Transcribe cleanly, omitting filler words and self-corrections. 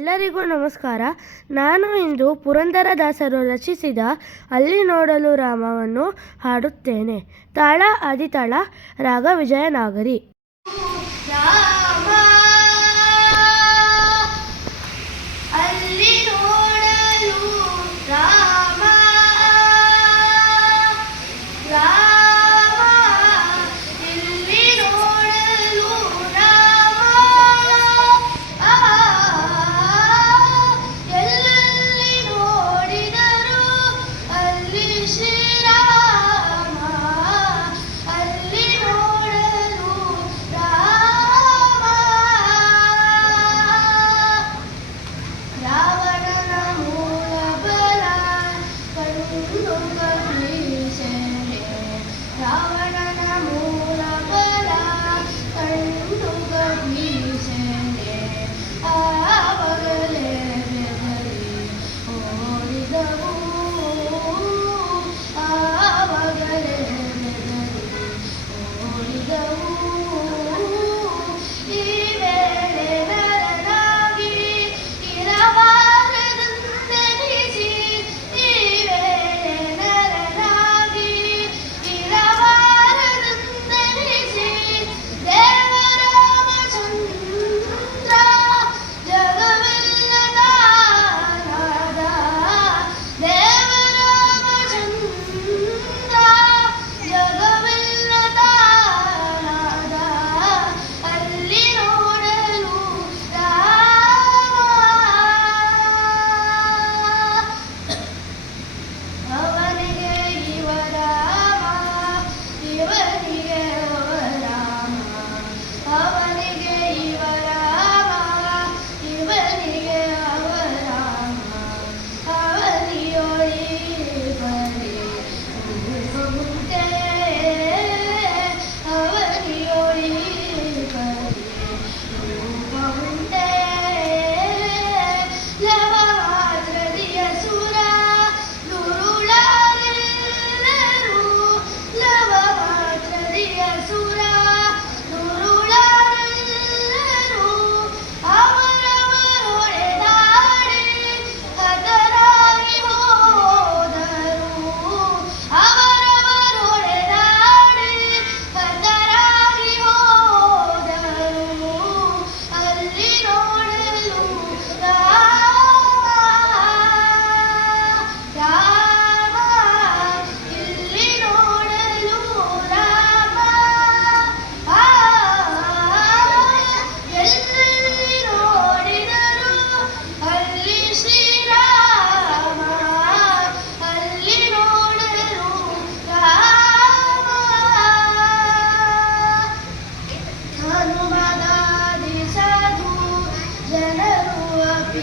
ಎಲ್ಲರಿಗೂ ನಮಸ್ಕಾರ. ನಾನು ಇಂದು ಪುರಂದರದಾಸರು ರಚಿಸಿದ ಅಲ್ಲಿ ನೋಡಲು ರಾಮವನ್ನು ಹಾಡುತ್ತೇನೆ. ತಾಳ ಆದಿತಾಳ, ರಾಗ ವಿಜಯನಾಗರಿ. ರಾಮ ಅಲ್ಲಿ ನೋಡಲು ರಾಮ, ರಾಮ ಇಲ್ಲಿ ನೋಡಲು ರಾಮ, ಎಲ್ಲೆಲ್ಲಿ ನೋಡಿದರು ಅಲ್ಲಿ ಶ್ರೀರಾಮ, ಅಲ್ಲಿ ನೋಡಲು ರಾಮ. ರಾವಣನ ಮೂಲ ಬಲ ಕಂಡು ಗಮನಿಸೆನೆ, ರಾವಣನ ಮೂಲ ಬಲ ಕಂಡು ಗಮನಿಸೆನೆ, ಆವಾಗಲೇ ಬೆದರಿ ಓಡಿದವು, ಆವಾಗಲೇ ಬೆದರಿ ಓಡಿದವು. ಈ ವೇಳೆ ನರನಾಗಿ ಇರಬಾರದೆಂದೆನಿಸಿ, ಈ ವೇಳೆ ನರನಾಗಿ ಇರಬಾರದೆಂದೆನಿಸಿ, ದೇವರಾಮಚಂದ್ರ ಜಗವೆಲ್ಲದ ನಾದ, ದೇವರಾಮಚಂದ್ರ ಜಗವೆಲ್ಲದ ನಾದ, ಅಲ್ಲಿ ನೋಡಲು ರಾಮ. ಅವನಿಗೆ ಇವರಾಮ, ಇವನಿಗೆ ಅವರಾಮ, ಅವನಿಗೆ ಇವರಾಮ, ಇವನಿಗೆ ಅವರಾಮ, ಅವನಿಯೊಳಿ ಬರಿ ರೂಪವುಂಟೆ, ಅವನಿಯೊಳಿ ಬರಿ ರೂಪವುಂಟೆ. ಲವ ಮಾತ್ರದಿಯ ಸುರ ನುರುಳಾರೆಲ್ಲರೂ, ಲವ ಮಾತ್ರದಿಯ ಸುರ ನುರುಳಾರೆಲ್ಲರೂ, ಅವರವರೊಡೆದಾಡಿ ಹತರಾಗಿ ಹೋದರು, ಅವರವರೊಡೆದಾಡಿ ಹತರಾಗಿ ಹೋದರು, ಅಲ್ಲಿ ನೋಡಲು ರಾಮ, ರಾಮ ಇಲ್ಲಿ ನೋಡಲು ರಾಮ, ಎಲ್ಲೆಲ್ಲಿ ನೋಡಿದರು ಅಲ್ಲಿ ಶ್ರೀರಾಮ, ಅಲ್ಲಿ ನೋಡಲು ರಾಮ. ಹನುಮದಾದಿ ಸಾಧು ಜನರು ಅಪಿ